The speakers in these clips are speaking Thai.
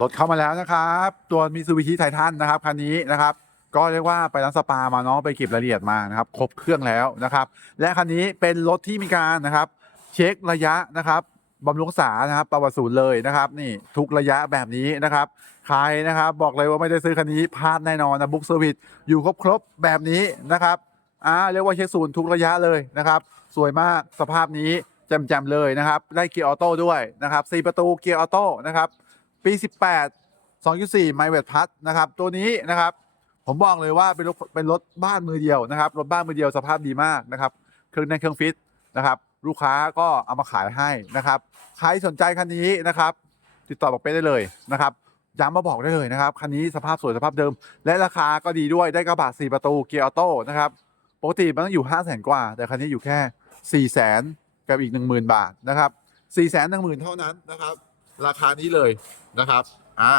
รถเข้ามาแล้วนะครับ ตัวมิ t ซูบิชิไททันนะครับคันนี้นะครับ ก็เรียกว่าไปร้านสปามาเนาะไปเก็บรายละเอียดมานะครับ ครบเครื่องแล้วนะครับ และคันนี้เป็นรถที่มีการนะครับ เช็คระยะนะครับบำรุงรักษานะครับประวัติศูนย์เลยนะครับ นี่ทุกระยะแบบนี้นะครับ ใครนะครับบอกเลยว่าไม่ได้ซื้อคันนี้พลาดแน่นอนนะบุ๊กเซอร์วิสอยู่ครบครบๆแบบนี้นะครับอ่าเรียกว่าเช็คศูนย์ทุกระยะเลยนะครับ สวยมากสภาพนี้แจ่มๆเลยนะครับ ได้เกียร์ออโต้ด้วยนะครับ4ประตูเกียร์ออโต้นะครับ ปี 18 2.4ไมเวทพัทนะครับ ตัวนี้นะครับ ผมบอกเลยว่าเป็นรถเป็นรถบ้านมือเดียวนะครับ รถบ้านมือเดียวสภาพดีมากนะครับ เครื่องในนเครื่องฟิตนะครับ ลูกค้าก็เอามาขายให้นะครับ ใครสนใจคันนี้นะครับ ติดต่อบอกเป้ได้เลยนะครับย้ำมาบอกได้เลยนะครับคันนี้สภาพสวยสภาพเดิม และราคาก็ดีด้วยได้กระบะ4ประตูเกียร์ออโต้นะครับปกติมันต้องอยู่ 5 0 0 0 0 0กว่า แต่คันนี้อยู่แค่ 4 0 0 0 0 0กับอีก 10,000 บาทนะครับ4 1 0 0 0 0เท่านั้นนะครับ ราคานี้เลยนะครับ อ่า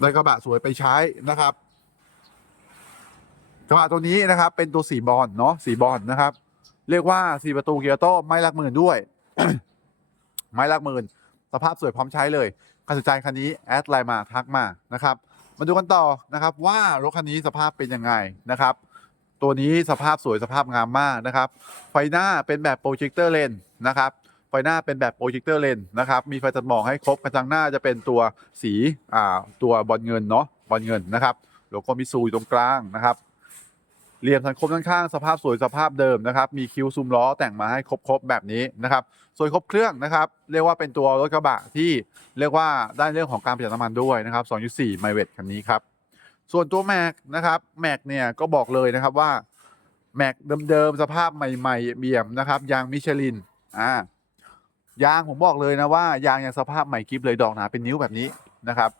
ได้กระบะสวยไปใช้นะครับ กระบะตัวนี้นะครับ เป็นตัวสีบอลเนาะสีบอลนะครับ เรียกว่าสีประตูเกียร์โต้ไม่ลักหมื่นด้วย ไม่ลักหมื่นสภาพสวยพร้อมใช้เลยใครสนใจคันนี้แอดไลน์มาทักมานะครับมาดูกันต่อนะครับว่ารถคันนี้สภาพเป็นยังไงนะครับ ตัวนี้สภาพสวยสภาพงามมากนะครับ ไฟหน้าเป็นแบบโปรเจคเตอร์เลนนะครับ หน้าเป็นแบบโปรเจคเตอร์เลนนะครับ มีไฟตัดหมอกให้ครบกระจังหน้าจะเป็นตัวสีอ่าตัวบอลเงินเนาะบอลเงินนะครับโลโก้มิซูอยู่ตรงกลางนะครับเหลี่ยมสันคมด้านข้างสภาพสวยสภาพเดิมนะครับ มีคิ้วซุ้มล้อแต่งมาให้ครบๆแบบนี้นะครับสวยครบเครื่องนะครับ เรียกว่าเป็นตัวรถกระบะที่เรียกว่าได้เรื่องของการประหยัดน้ำมันด้วยนะครับ 2.4 ไมเวทคันนี้ครับ ส่วนตัวแม็กนะครับแม็กเนี่ยก็บอกเลยนะครับว่าแม็กเดิมๆสภาพใหม่ๆเบี่ยมนะครับยางมิชลินอ่า ยางผมบอกเลยนะว่ายางยังสภาพใหม่กิฟเลยดอกหนาเป็นนิ้วแบบนี้นะครับ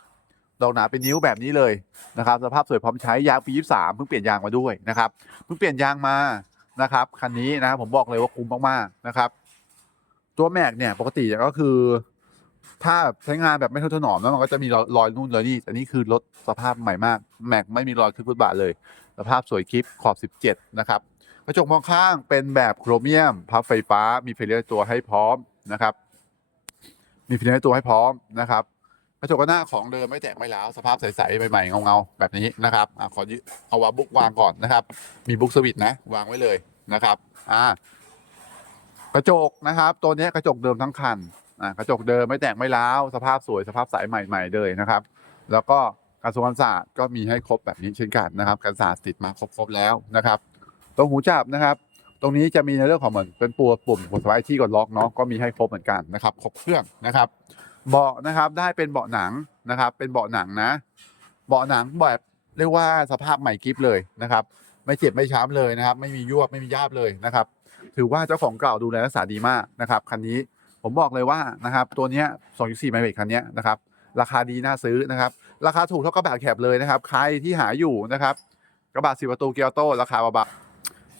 ดอกหนาเป็นนิ้วแบบนี้เลยนะครับ สภาพสวยพร้อมใช้ยางปี23เพิ่งเปลี่ยนยางมาด้วยนะครับเพิ่งเปลี่ยนยางมานะครับคันนี้นะครับผมบอกเลยว่าคุ้มมากๆนะครับ ตัวแม็กเนี่ยปกติก็คือ ถ้าใช้งานแบบไม่ทนุถนอมแล้วมันก็จะมีรอยนู่นรอยนี่แต่นี่คือรถสภาพใหม่มากแม็กไม่มีรอยขึ้นฟุตบาทเลย สภาพสวยคลิปขอบ 17 นะครับกระจกมองข้างเป็นแบบโครเมียมพับไฟฟ้ามีเพลย์ตัวให้พร้อม นะครับ มีเพลย์ตัวให้พร้อมนะครับกระจกหน้าของเดิมไม่แตกไม่ร้าวสภาพใสๆใหม่ๆเงาๆแบบนี้นะครับอขอยึเอาวาบุ๊กวางก่อนนะครับ มีบุ๊กสวิตนะ วางไว้เลยนะครับอ่ากระจกนะครับ ตัวนี้กระจกเดิมทั้งคันอ่ากระจกเดิมไม่แตกไม่ร้าวสภาพสวยสภาพใสใหม่ๆเลยนะครับ แล้วก็การทรงความสะอาดก็มีให้ครบแบบนี้เช่นกันนะครับการสะอาดติดมาครบๆแล้วนะครับตรงหูจับนะครับ ตรงนี้จะมีในเรื่องของเหมือนเป็นปัวปุ่มกดสไลด์ที่กดล็อกเนาะก็มีให้ครบเหมือนกันนะครับครบเครื่องนะครับ เบาะนะครับได้เป็นเบาะหนังนะครับ เป็นเบาะหนังนะ เบาะหนังแบบเรียกว่าสภาพใหม่กิฟเลยนะครับ ไม่เจ็บไม่ช้ำเลยนะครับ ไม่มียวบไม่มีย่าบเลยนะครับ ถือว่าเจ้าของเก่าดูแลรักษาดีมากนะครับคันนี้ผมบอกเลยว่านะครับตัวเนี้ย2.4ไมเวทคันนี้นะครับราคาดีน่าซื้อนะครับ ราคาถูกเท่ากระบะแคบเลยนะครับ ใครที่หาอยู่นะครับ กระบะสีประตูเกียรโตราคาเบาๆ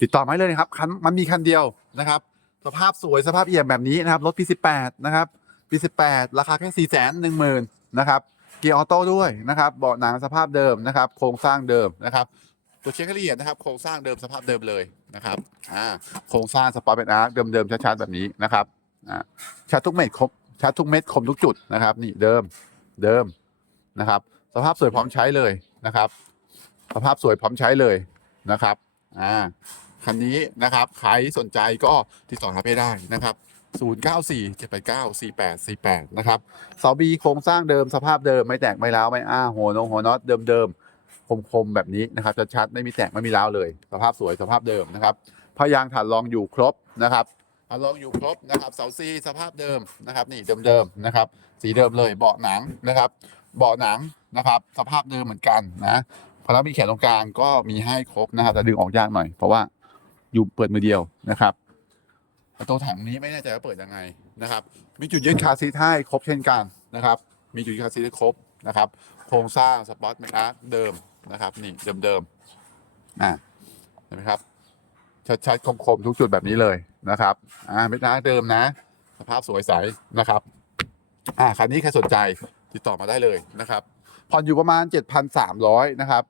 ติดต่อมาได้เลยนะครับคันมันมีคันเดียวนะครับ สภาพสวยสภาพเอี่ยมแบบนี้นะครับรถปี18 นะครับปี18 ราคาแค่4 1 0 0 0 0นะครับเกียร์ออโต้ด้วยนะครับเบาะหนังสภาพเดิมนะครับ โครงสร้างเดิมนะครับตัวเช็คให้ละเอียดนะครับโครงสร้างเดิมสภาพเดิมเลยนะครับอ่าโครงสร้างสปอร์ตเป็นอาร์คเดิมๆชัดๆแบบนี้นะครับอ่าชัดทุกเม็ดครบชัดทุกเม็ดคมทุกจุดนะครับ นี่เดิมเดิมนะครับ สภาพสวยพร้อมใช้เลยนะครับ สภาพสวยพร้อมใช้เลยนะครับอ่า คันนี้นะครับใครสนใจก็ติดต่อทับไปได้นะครับ 094 789 4848 นะครับเสาบีโครงสร้างเดิมสภาพเดิมไม่แตกไม่ร้าวไม่อ้าหัวนงหัวน็อตเดิมๆคมๆแบบนี้นะครับชัดๆไม่มีแตกไม่มีร้าวเลย สภาพสวยสภาพเดิมนะครับพยางฐานรองอยู่ครบนะครับฐานรองอยู่ครบนะครับเสาซีสภาพเดิมนะครับ นี่เดิมๆนะครับ สีเดิมเลยเบาะหนังนะครับเบาะหนังนะครับ สภาพเดิมเหมือนกันนะพอแล้วมีแขนตรงกลางก็มีให้ครบนะครับแต่ดึงออกยากหน่อยเพราะว่า อยู่เปิดมือเดียวนะครับประตูถังนี้ไม่แน่ใจว่าเปิดยังไงนะครับ มีจุดยึดคาซีทให้ครบเช่นกันนะครับ มีจุดยึดคาซีทครบนะครับ โครงสร้างสปอร์ตแมกอาร์เดิมนะครับ นี่เดิมๆอ่าเห็นไหมครับ ชัดๆคมๆทุกจุดแบบนี้เลยนะครับอ่าเม็ดอาร์เดิมนะ สภาพสวยใสนะครับอ่าคันนี้ใครสนใจติดต่อมาได้เลยนะครับผ่อนอยู่ประมาณ 7,300 นะครับ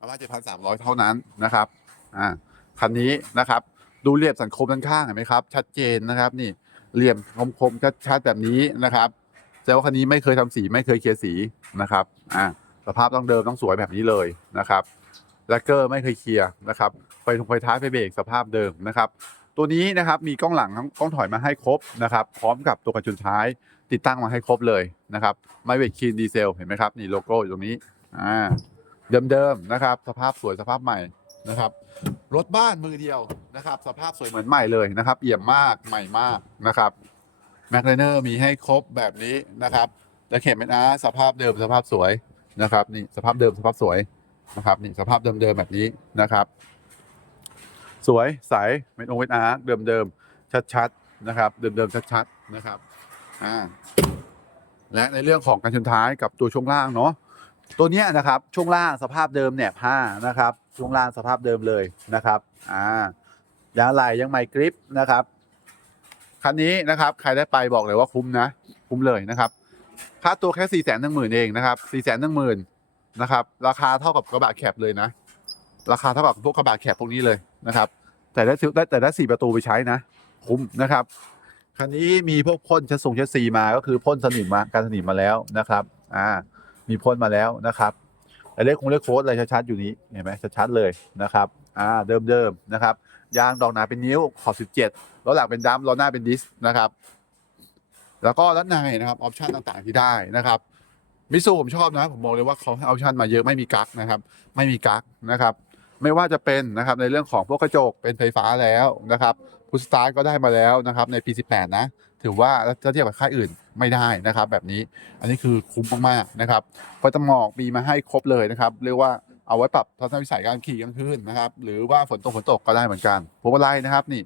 ประมาณ7,300 เท่านั้นนะครับอ่า คันนี้นะครับ ดูเหลี่ยมสันคมด้านข้างเห็นไหมครับ ชัดเจนนะครับ นี่เหลี่ยมคมๆชัดๆแบบนี้นะครับแสดงว่าคันนี้ไม่เคยทำสีไม่เคยเคลียร์สีนะครับอ่าสภาพต้องเดิมต้องสวยแบบนี้เลยนะครับแลกเกอร์ไม่เคยเคลียร์นะครับไฟทงไฟท้ายไฟเบรกสภาพเดิมนะครับ ตัวนี้นะครับมีกล้องหลังกล้องถอยมาให้ครบนะครับ พร้อมกับตัวกระจุนท้าย ติดตั้งมาให้ครบเลยนะครับไมเวทคีนดีเซลเห็นไหมครับนี่โลโก้อยู่ตรงนี้อ่าเดิมๆนะครับ สภาพสวยสภาพใหม่ นะครับรถบ้านมือเดียวนะครับ สภาพสวยเหมือนใหม่เลยนะครับ เอี่ยมมากใหม่มากนะครับแม็กไลเนอร์มีให้ครบแบบนี้นะครับและเข็มเม็ดอาร์สภาพเดิมสภาพสวยนะครับนี่สภาพเดิมสภาพสวยนะครับนี่สภาพเดิมๆแบบนี้นะครับ สวยใสเม็ดองค์เม็ดอาร์เดิมๆชัดๆนะครับ เดิมๆชัดๆนะครับอ่าและในเรื่องของการชนท้ายกับตัวช่วงล่างเนาะ ตัวเนี้ยนะครับช่วงล่างสภาพเดิมแหนบผ้านะครับช่วงล่างสภาพเดิมเลยนะครับอ่ายางไหลยังใหม่กริปนะครับคันนี้นะครับใครได้ไปบอกเลยว่าคุ้มนะ คุ้มเลยนะครับ ค่าตัวแค่สี่แสนหนึ่งหมื่นเองนะครับสี่แสนหนึ่งหมื่นนะครับ ราคาเท่ากับกระบะแคบเลยนะ ราคาเท่ากับพวกกระบะแคบพวกนี้เลยนะครับ แต่ได้ซื้อได้แต่ได้สี่ประตูไปใช้นะ คุ้มนะครับคันนี้มีพวกพ่นชั้นสูงชั้นสี่มาก็คือพ่นสนิมมาการสนิมมาแล้วนะครับ อ่า มีพ่นมาแล้วนะครับแต่เลขคงเลขโค้ดอะไรชัดๆอยู่นี้เห็นไหมชัดๆเลยนะครับอ่าเดิมๆนะครับยางดอกหนาเป็นนิ้วขอบ17ล้อหลังเป็นดัมล้อหน้าเป็นดิสนะครับ แล้วก็ด้านในนะครับออปชันต่างๆที่ได้นะครับมิสูผมชอบนะผมบอกเลยว่าเขาให้ออปชันมาเยอะไม่มีกั๊กนะครับ ไม่มีกั๊กนะครับ ไม่ว่าจะเป็นนะครับในเรื่องของพวกกระจกเป็นไฟฟ้าแล้วนะครับพุสตาร์ก็ได้มาแล้วนะครับในปี 18 นะ ถือว่าถ้าเทียบกับค่ายอื่น ไม่ได้นะครับ แบบนี้อันนี้คือคุ้มมากๆนะครับไฟตะหมอกมีมาให้ครบเลยนะครับ เรียกว่าเอาไว้ปรับทัศนวิสัยการขี่กลางคืนนะครับ หรือว่าฝนตกฝนตกก็ได้เหมือนกันพวงมาลัยนะครับนี่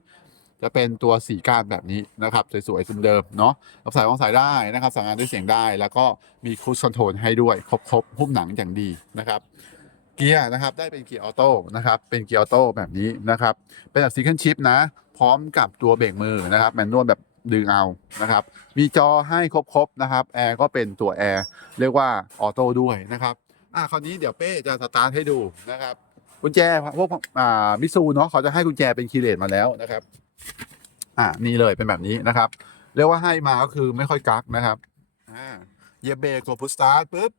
จะเป็นตัวสีก้านแบบนี้นะครับ สวยๆเดิมๆเนาะรับสายวางสายได้นะครับ สั่งงานด้วยเสียงได้ แล้วก็มีครูซคอนโทรลให้ด้วยครบๆหุ้มหนังอย่างดีนะครับเกียร์นะครับได้เป็นเกียร์ออโต้นะครับเป็นเกียร์ออโต้แบบนี้นะครับเป็นแบบซีคันชิปนะ พร้อมกับตัวเบรกมือนะครับแมนนวลแบบ ดึงเอานะครับ มีจอให้ครบๆนะครับแอร์ก็เป็นตัวแอร์เรียกว่าออโต้ด้วยนะครับอะคราวนี้เดี๋ยวเป้จะสตาร์ทให้ดูนะครับกุญแจพวกอ่ามิซูเนาะเขาจะให้กุญแจเป็นคีย์เลสมาแล้วนะครับอ่านี่เลยเป็นแบบนี้นะครับ เรียกว่าให้มาก็คือไม่ค่อยกักนะครับอ่าเยียบเบรกกดพุชสตาร์ทปุ๊บ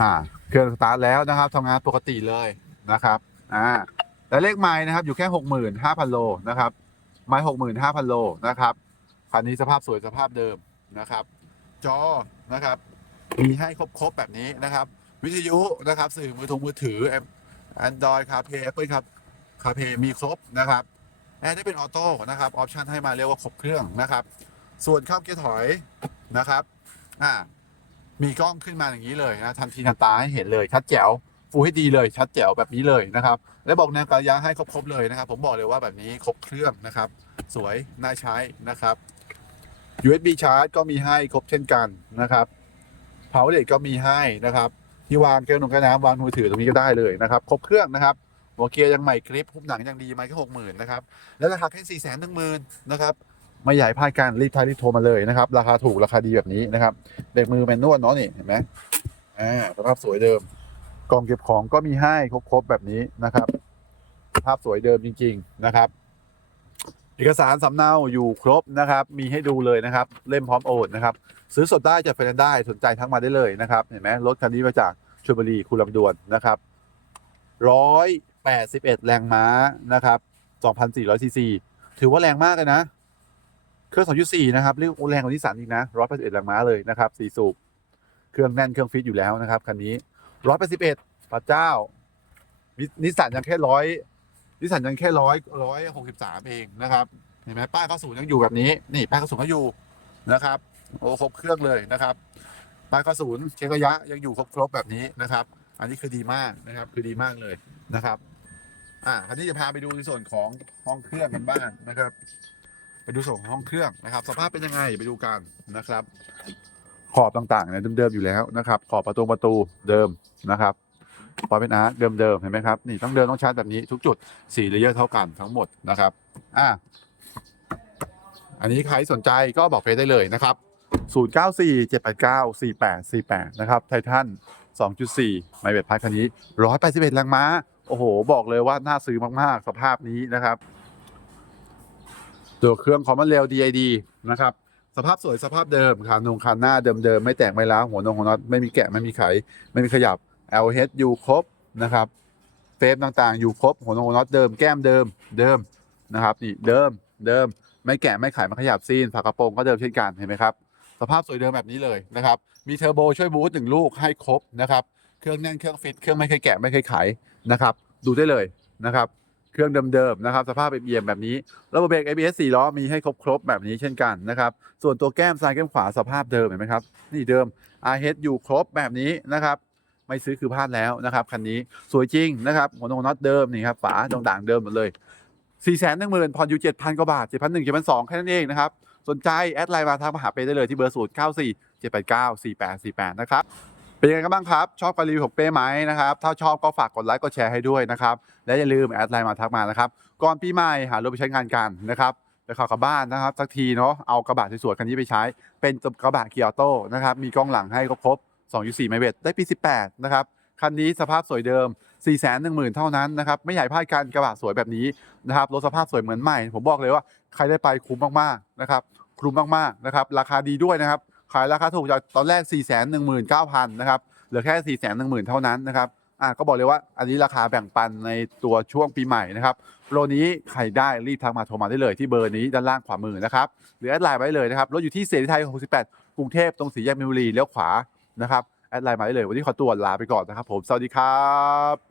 อ่าเครื่องสตาร์ทแล้วนะครับทำงานปกติเลยนะครับอ่าและเลขไม้นะครับอยู่แค่หกหมื่นห้าพันโลนะครับ ไม้หกหมื่นห้าพันโลนะครับคันนี้สภาพสวยสภาพเดิมนะครับ จอนะครับ มีให้ครบๆแบบนี้นะครับ วิทยุนะครับ สื่อมือถงมือถือแอนดรอยคาเพย์แอปเปิลครับคาเพย์มีครบนะครับแอร์ได้เป็นออโต้นะครับออปชันให้มาเรียกว่าครบเครื่องนะครับ ส่วนข้าเกียร์ถอยนะครับอ่ามีกล้องขึ้นมาอย่างนี้เลยนะทันทีทันตาให้เห็นเลยชัดแจ๋ว ฟูให้ดีเลยชัดแจ๋วแบบนี้เลยนะครับ และบอกแนวการยาให้ครบๆเลยนะครับ ผมบอกเลยว่าแบบนี้ครบเครื่องนะครับ สวยน่าใช้นะครับ USB ชาร์จก็มีให้ครบเช่นกันนะครับ power outlet ก็มีให้นะครับที่วางแก้วนมแก้วน้ำวางมือถือตรงนี้ก็ได้เลยนะครับ ครบเครื่องนะครับหัวเกียร์ยังใหม่คลิปหุ้มหนังยังดีไหมแค่หกหมื่นนะครับ แล้วราคาแค่สี่แสนหนึ่งหมื่นนะครับไม่ใหญ่พลาดกันรีบทายรีบโทรมาเลยนะครับ ราคาถูกราคาดีแบบนี้นะครับเบรกมือแมนนวลเนาะนี่เห็นไหมอ่าสภาพสวยเดิม กล่องเก็บของก็มีให้ครบๆแบบนี้นะครับ ภาพสวยเดิมจริง ๆนะครับ เอกสารสำเนาอยู่ครบนะครับ มีให้ดูเลยนะครับ เล่มพร้อมโอนนะครับ ซื้อสดได้จัดไฟนได้สนใจทักมาได้เลยนะครับ เห็นไหมรถคันนี้มาจากชลบุรีคุณลำดวนนะครับร้อยแปดสิบเอ็ดแรงม้านะครับสองพันสี่ร้อยซีซีถือว่าแรงมากเลยนะ เครื่อง2.4นะครับเรียกแรงกว่านิสสันอีกนะ181แปดสิบเอ็ดแรงม้าเลยนะครับ4สูบเครื่องแน่นเครื่องฟิตอยู่แล้วนะครับคันนี้ 181พระเจ้านินิสสันยังแค่ร้อยนิสสันยังแค่ร้อยร้อยหกสิบสามเองนะครับเห็นไหมป้ายข้าศูนย์ยังอยู่แบบนี้นี่ป้ายข้าศูนย์ก็อยู่นะครับโอ้ครบเครื่องเลยนะครับป้ายข้าศูนย์เช็คระยะยังอยู่ครบครบแบบนี้นะครับ อันนี้คือดีมากนะครับ คือดีมากเลยนะครับอ่าคันนี้จะพาไปดูในส่วนของห้องเครื่องกันบ้างนะครับ ไปดูส่วนของห้องเครื่องนะครับ สภาพเป็นยังไงไปดูกันนะครับ ขอบต่างๆเนี่ยเดิมๆอยู่แล้วนะครับ ขอบประตูประตูเดิม นะครับพอเป็นอาร์ตเดิมๆเห็นไหมครับนี่ต้องเดินต้องชาร์จแบบนี้ทุกจุดสี่เลเยอร์เท่ากันทั้งหมดนะครับอ่าอันนี้ใครสนใจก็บอกเฟซได้เลยนะครับ 094 789 4848 นะครับไททัน2.4 ไมเบทพาร์คันนี้ 181แรงม้า โอ้โห บอกเลยว่าน่าซื้อมาก ๆ สภาพนี้นะครับ ตัวเครื่องของมันเร็ว DID นะครับ สภาพสวยสภาพเดิมคานนงคานหน้าเดิม ๆ ไม่แตกไม่ล้าวหัวนงหัวน็อตไม่มีแกะ ไม่มีไข ไม่มีขยับ LH อยู่ครบนะครับเฟรมต่างๆ อยู่ครบหัวนงน็อตเดิมแก้มเดิมเดิมนะครับนี่เดิมเดิม ไม่แกะไม่ไขไม่ขยับซีนฝากระโปรงก็เดิมเช่นกันเห็นไหมครับสภาพสวยเดิมแบบนี้เลยนะครับมีเทอร์โบช่วยบูสต์หนึ่งลูกให้ครบนะครับเครื่องแน่นเครื่องฟิตเครื่องไม่เคยแกะไม่เคยไขนะครับดูได้เลยนะครับเครื่องเดิมๆนะครับสภาพเอี่ยมแบบนี้ระบบเบรก ABS 4ล้อมีให้ครบๆแบบนี้เช่นกันนะครับส่วนตัวแก้มซ้ายแก้มขวาสภาพเดิมเห็นไหมครับนี่เดิม RH อยู่ครบแบบนี้นะครับ ไม่ซื้อคือพลาดแล้วนะครับคันนี้สวยจริงนะครับหัวโนน็อตเดิมนี่ครับฝาด่างๆเดิมหมดเลย4ี่แสนหนึ่งหมื่นผ่อนอยู่เจ็ดพันกว่าบาทเจ็ดพันหนึ่งเจ็ดพันสองแค่นั้นเองนะครับสนใจแอดไลน์มาทางมหาเปได้เลยที่เบอร์ศูนย์เก้าสี่เจ็ดแปดเก้าสี่แปดสี่แปดนะครับเป็นยังไงกันบ้างครับ ชอบการรีวิวของเป้ไหมนะครับ ถ้าชอบก็ฝากกดไลค์กดแชร์ให้ด้วยนะครับ และอย่าลืมแอดไลน์มาทักมานะครับ ก่อนปีใหม่หารถไปใช้งานกันนะครับไปขับกลับบ้านนะครับ สักทีเนาะเอากระบะสวยๆคันนี้ไปใช้ เป็นกระบะเกียร์โต้นะครับมีกล้องหลังให้ครบ 2.4 ไมเบตได้ปี 18 นะครับ คันนี้สภาพสวยเดิม 4 1 0 0 0 0 เท่านั้นนะครับ ไม่ใหญ่พลาดกันกระบะสวยแบบนี้นะครับ รถสภาพสวยเหมือนใหม่ ผมบอกเลยว่าใครได้ไปคุ้มมากๆนะครับ คุ้มมากๆนะครับ ราคาดีด้วยนะครับ ขายราคาถูกจากตอนแรก 4 1 9 0 0 0 นะครับ เหลือแค่ 4 1 1 0 0 0 เท่านั้นนะครับอะก็บอกเลยว่าอันนี้ราคาแบ่งปันในตัวช่วงปีใหม่นะครับโปรนี้ใครได้รีบทักมาโทรมาได้เลยที่เบอร์นี้ด้านล่างขวามือนะครับหรือแอดไลน์ไว้เลยนะครับรถอยู่ที่เสรีไทย 68 กรุงเทพตรงสีแยกมินบุรีเลี้ยวขวา นะครับแอดไลน์มาได้เลยวันนี้ขอตัวลาไปก่อนนะครับผมสวัสดีครับ